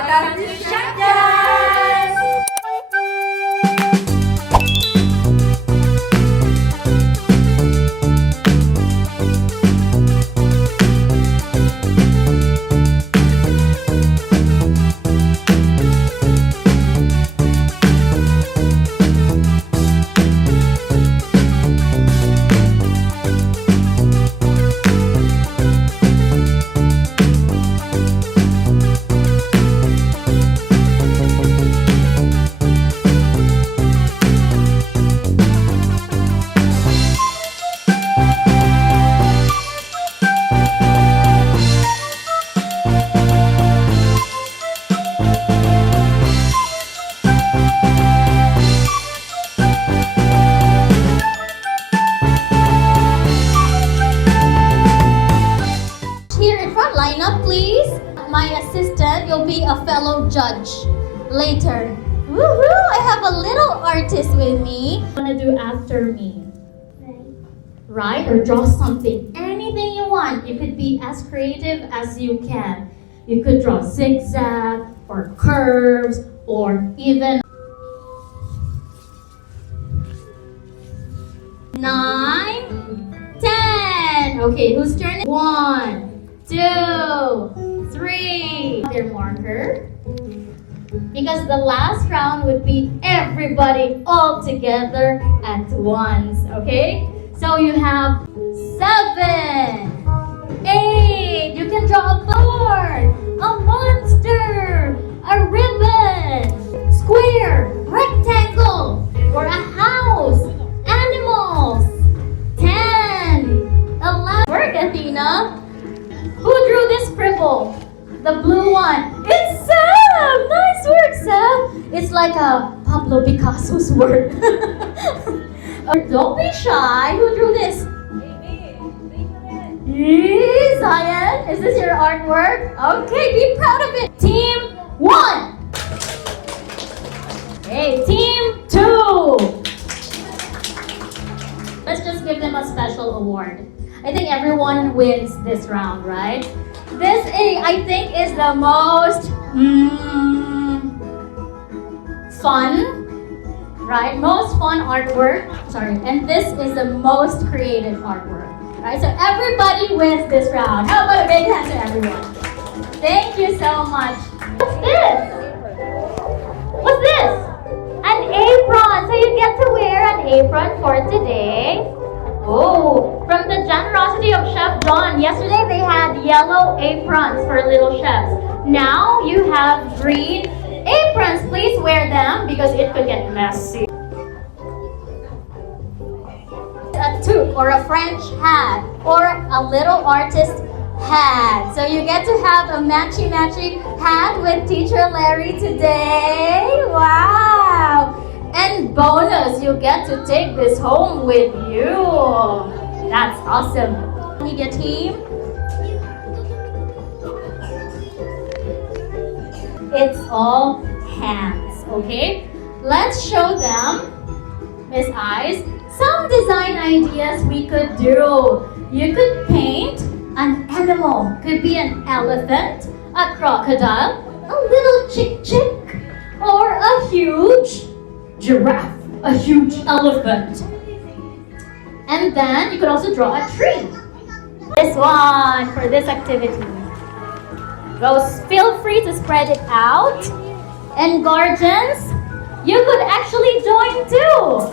Welcome to Shotgun! You'll be a fellow judge later. Woohoo! I have a little artist with me. Wanna do after me? Right? Or draw something. Anything you want. You could be as creative as you can. You could draw zigzag or curves or even 9, 10. Okay, whose turn? 1, 2, 3. Their marker. Because the last round would be everybody all together at once. Okay? So you have 7, 8. You can draw a board, a monster, a ribbon, square, rectangle, or a house, animals. 10, 11. Work, Athena. Who drew this scribble? The blue one. It's Sam! Nice work, Sam! It's like a Pablo Picasso's work. Don't be shy. Who drew this? Me. Zion, is this your artwork? Okay, be proud of it. Team 1. Okay, team 2. Let's just give them a special award. I think everyone wins this round, right? This, I think, is the most fun, right? Most fun artwork. Sorry, and this is the most creative artwork, right? So everybody wins this round. How about a big hand to everyone? Thank you so much. What's this? What's this? An apron. So you get to wear an apron for today. Oh, from the generosity of Chef John. Yesterday they had yellow aprons for little chefs. Now you have green aprons. Please wear them because it could get messy. A toque or a French hat or a little artist hat. So you get to have a matchy-matchy hat with Teacher Leri today. Wow! And bonus, you get to take this home with you. That's awesome. Need a team? It's all hands, okay? Let's show them, Miss Eyes, some design ideas we could do. You could paint an animal. Could be an elephant, a crocodile, a little chick, or a huge giraffe, a huge elephant. And then you could also draw a tree. This one for this activity. Feel free to spread it out. And guardians, you could actually join too.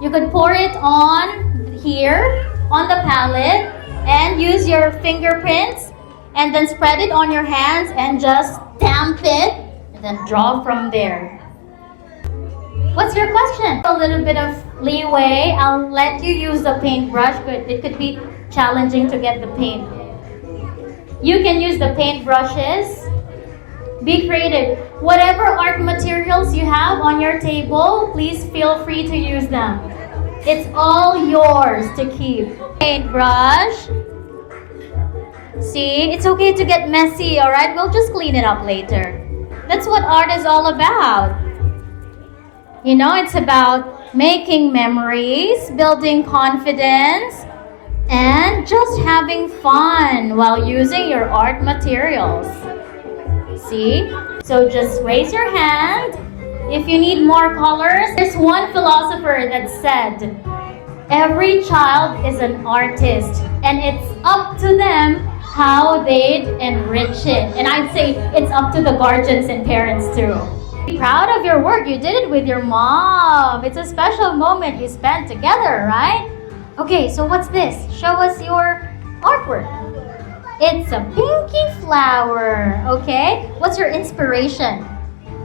You could pour it on here, on the palette, and use your fingerprints, and then spread it on your hands and just stamp it, and then draw from there. What's your question? A little bit of leeway. I'll let you use the paintbrush, but it could be challenging to get the paint. You can use the paint brushes. Be creative. Whatever art materials you have on your table, please feel free to use them. It's all yours to keep. Paintbrush. See, it's okay to get messy, alright? We'll just clean it up later. That's what art is all about. You know, it's about making memories, building confidence, and just having fun while using your art materials. See? So just raise your hand if you need more colors. There's one philosopher that said, every child is an artist and it's up to them how they enrich it. And I'd say it's up to the guardians and parents too. Be proud of your work. You did it with your mom. It's a special moment you spent together, right? Okay, so what's this? Show us your artwork. It's a pinky flower, okay? What's your inspiration?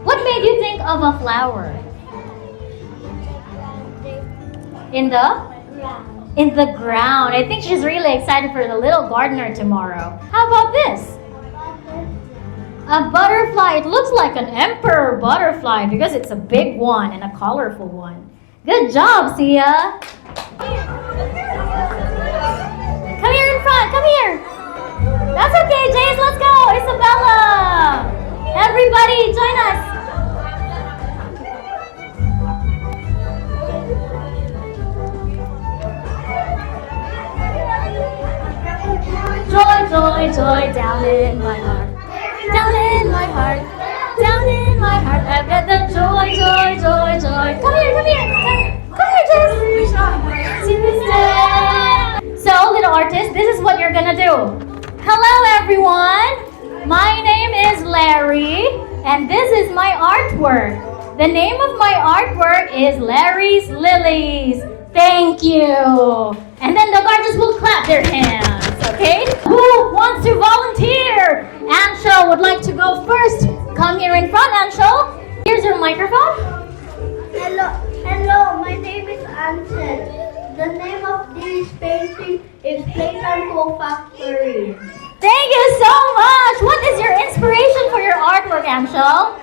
What made you think of a flower? In the ground. I think she's really excited for the little gardener tomorrow. How about this? A butterfly. It looks like an emperor butterfly because it's a big one and a colorful one. Good job, Sia. Come here in front. Come here. That's okay, Jace. Let's go. Isabella. Everybody, join us. Joy, joy, joy, down in my heart. Down in my heart. Down in my heart. I've got the joy, joy, joy, joy. Come here, come here. Come here, Jace. Tuesday. So, little artist, this is what you're gonna do. Hello, everyone. My name is Leri, and this is my artwork. The name of my artwork is Leri's Lilies. Thank you. And then the guardians will clap their hands, okay? Who wants to volunteer? Anshel would like to go first. Come here in front, Anshel. Here's your microphone. Hello, my name is Ansel. The name of this painting is Plate and Co Factory. Thank you so much. What is your inspiration for your artwork, Anshel?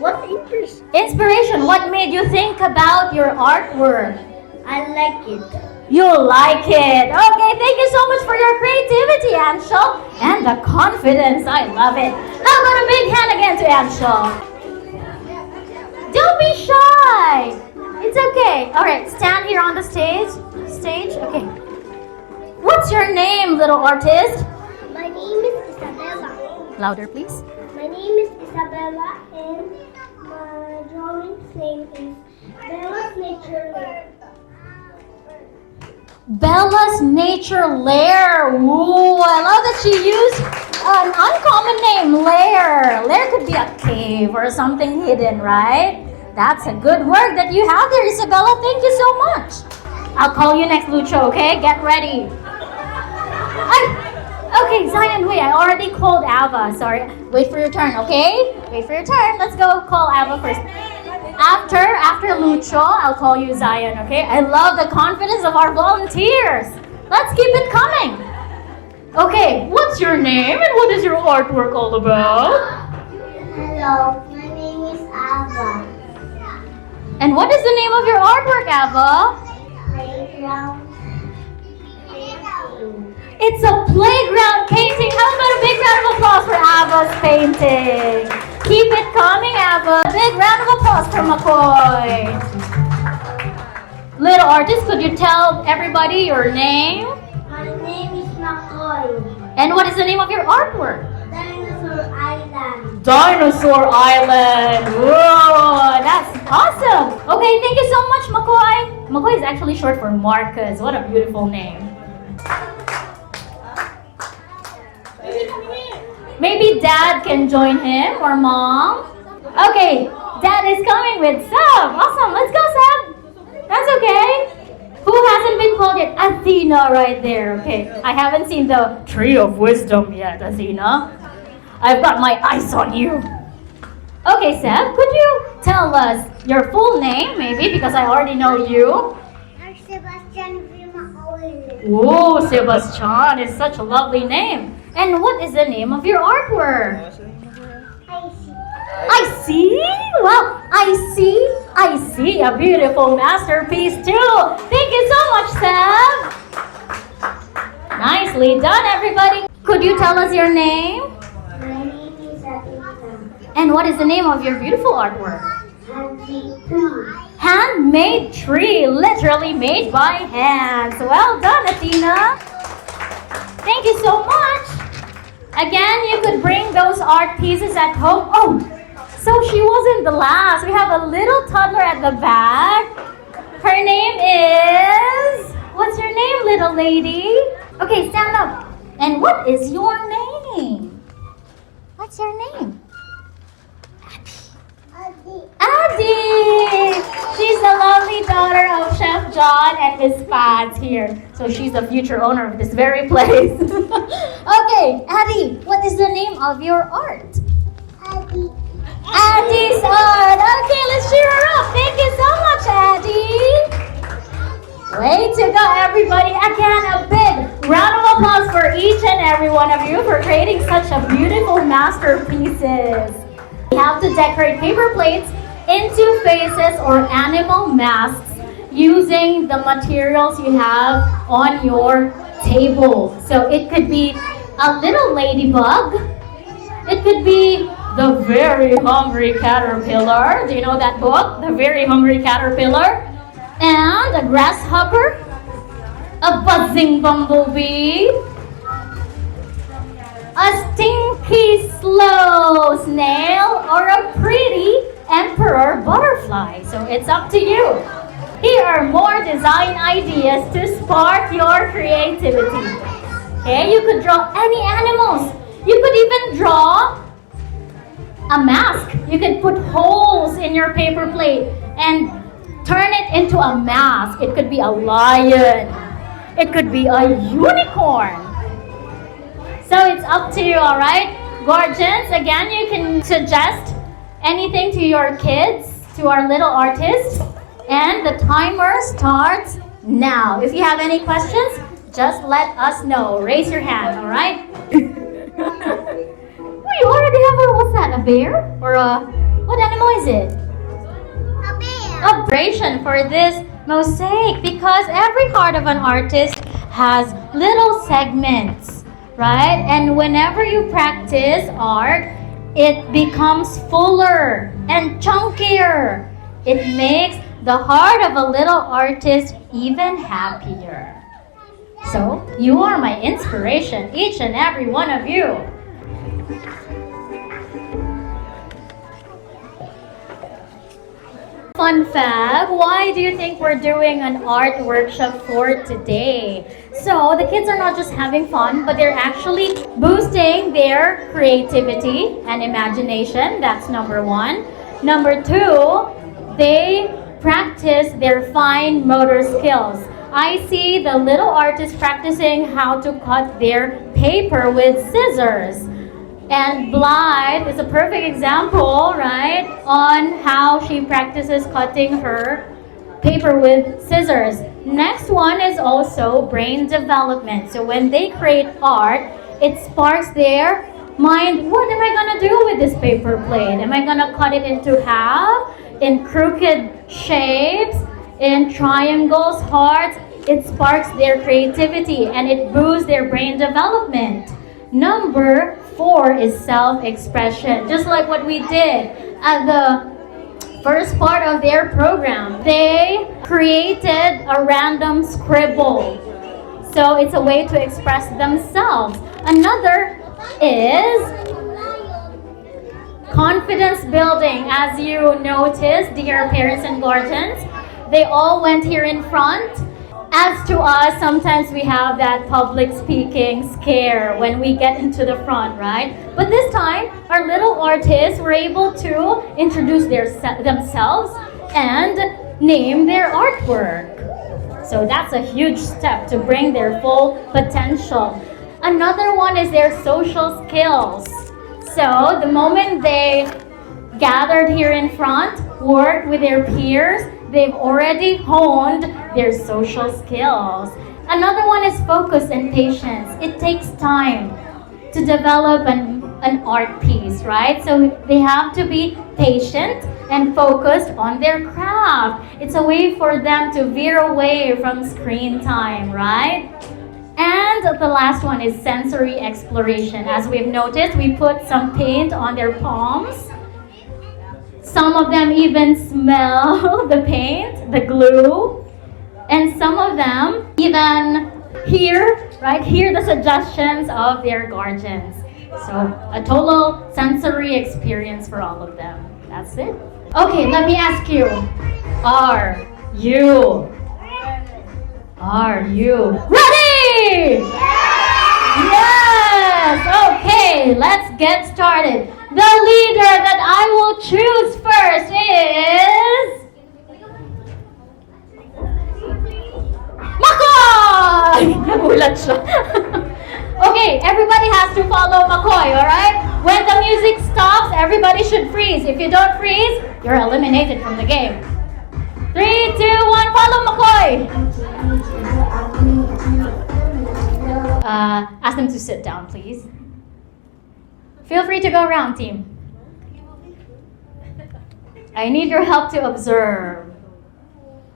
What interest? Inspiration. What made you think about your artwork? I like it. You like it. Okay, thank you so much for your creativity, Anshel. And the confidence. I love it. How about a big hand again to Anshel? Don't be shy. It's okay. All right, stand here on the stage. Okay. What's your name, little artist? My name is Isabella. Louder, please. My name is Isabella, and my drawing's name is Bella's Nature Lair. Bella's Nature Lair. Ooh, I love that she used an uncommon name, Lair. Lair could be a cave or something hidden, right? That's a good work that you have there, Isabella. Thank you so much. I'll call you next, Lucho, okay? Get ready. Okay, Zion, wait. I already called Ava. Sorry. Wait for your turn, okay? Wait for your turn. Let's go call Ava first. After Lucho, I'll call you Zion, okay? I love the confidence of our volunteers. Let's keep it coming. Okay, what's your name and what is your artwork all about? Hello, my name is Ava. And what is the name of your artwork, Ava? Playground. It's a playground painting. How about a big round of applause for Ava's painting? Keep it coming, Ava. A big round of applause for McCoy. Little artist, could you tell everybody your name? My name is McCoy. And what is the name of your artwork? Dinosaur Island. Dinosaur Island. Whoa, that's awesome. Okay, thank you so much, McCoy. McCoy is actually short for Marcus. What a beautiful name. Maybe Dad can join him or Mom. Okay, Dad is coming with Sab. Awesome, let's go, Sab. That's okay. Who hasn't been called yet? Athena right there. Okay, I haven't seen the Tree of Wisdom yet, Athena. I've got my eyes on you. Okay, Seb, could you tell us your full name, maybe, because I already know you? I'm Sebastian Vima. Oh, Sebastian is such a lovely name. And what is the name of your artwork? I see. Well, I see a beautiful masterpiece too. Thank you so much, Seb. Nicely done, everybody. Could you tell us your name? My name is Athena. And what is the name of your beautiful artwork? Handmade tree. Handmade tree, literally made by hands. Well done, Athena. Thank you so much. Again, you could bring those art pieces at home. Oh, so she wasn't the last. We have a little toddler at the back. Her name is... What's your name, little lady? Okay, stand up. And what is your name? What's your name? Addie! She's the lovely daughter of Chef John and Miss Pads here. So she's the future owner of this very place. Okay, Addie, what is the name of your art? Addie. Addie's art. Okay, let's cheer her up. Thank you so much, Addie. Way to go, everybody. Again, a big round of applause for each and every one of you for creating such a beautiful masterpieces. We have to decorate paper plates into faces or animal masks using the materials you have on your table. So it could be a little ladybug. It could be the Very Hungry Caterpillar. Do you know that book? The Very Hungry Caterpillar. And a grasshopper. A buzzing bumblebee. A stinky slow snail, or a pretty emperor butterfly. So it's up to you. Here are more design ideas to spark your creativity. Okay, you could draw any animals. You could even draw a mask. You could put holes in your paper plate and turn it into a mask. It could be a lion. It could be a unicorn. So it's up to you, all right? Guardians, again, you can suggest anything to your kids, to our little artists. And the timer starts now. If you have any questions, just let us know. Raise your hand, all right? Oh, you already have a, what's that, a bear? Or a, what animal is it? A bear. A vibration for this mosaic, because every heart of an artist has little segments, right? And whenever you practice art, it becomes fuller and chunkier. It makes the heart of a little artist even happier. So, you are my inspiration, each and every one of you. Fun fact, why do you think we're doing an art workshop for today? So the kids are not just having fun, but they're actually boosting their creativity and imagination. That's number one. Number two, they practice their fine motor skills. I see the little artists practicing how to cut their paper with scissors. And Blythe is a perfect example, right, on how she practices cutting her paper with scissors. Next one is also brain development. So when they create art, it sparks their mind. What am I going to do with this paper plate? Am I going to cut it into half, in crooked shapes, in triangles, hearts? It sparks their creativity and it boosts their brain development. Number 4 is self-expression. Just like what we did at the first part of their program. They created a random scribble. So it's a way to express themselves. Another is confidence building. As you noticed, dear parents and guardians, they all went here in front. As to us, sometimes we have that public speaking scare when we get into the front, right? But this time, our little artists were able to introduce themselves and name their artwork. So that's a huge step to bring their full potential. Another one is their social skills. So the moment they gathered here in front, worked with their peers, they've already honed their social skills. Another one is focus and patience. It takes time to develop an art piece, right? So they have to be patient and focused on their craft. It's a way for them to veer away from screen time, right? And the last one is sensory exploration. As we've noticed, we put some paint on their palms. Some of them even smell the paint, the glue. And some of them even hear the suggestions of their guardians. So a total sensory experience for all of them. That's it. Okay, let me ask you. Are you ready? Yes! Okay, let's get started. The leader that I will choose first is Makoy! Nagulat siya. Okay, everybody has to follow Makoy, alright? When the music stops, everybody should freeze. If you don't freeze, you're eliminated from the game. 3, 2, 1, follow Makoy! Ask them to sit down, please. Feel free to go around, team. I need your help to observe.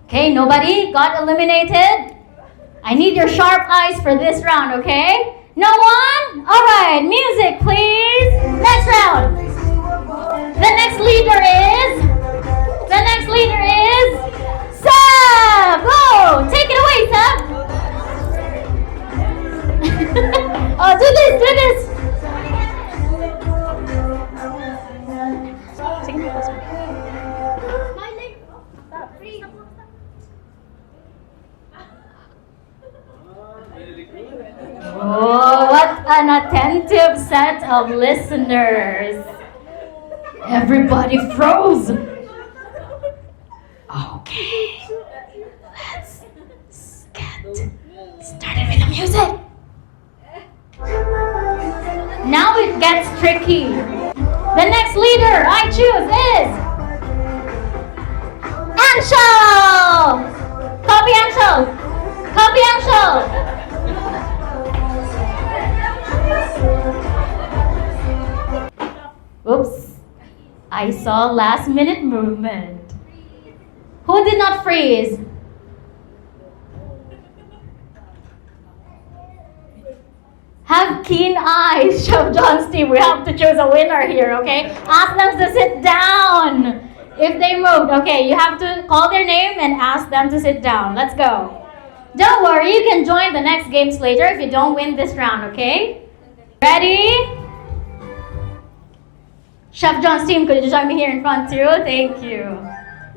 Okay, nobody got eliminated? I need your sharp eyes for this round, okay? No one? Alright, music please. Next round. The next leader is Sab! Go! Take it away, Sab! Oh, do this! Oh, what an attentive set of listeners. Everybody froze. Okay, let's get started with the music. Now it gets tricky. The next leader I choose is Anshul! Copy Anshul! Copy Anshul! Oops, I saw last minute movement. Who did not freeze? Have keen eyes, Chef John's team. We have to choose a winner here, okay? Ask them to sit down if they moved. Okay, you have to call their name and ask them to sit down. Let's go. Don't worry, you can join the next games later if you don't win this round, okay? Ready? Chef John's team, could you join me here in front too? Thank you.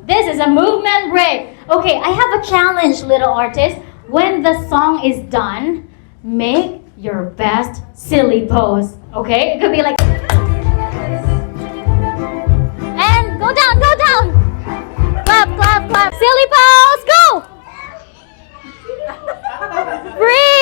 This is a movement break. Okay, I have a challenge, little artist. When the song is done, make your best silly pose. Okay? It could be like... And go down, go down! Clap, clap, clap. Silly pose, go! Breathe!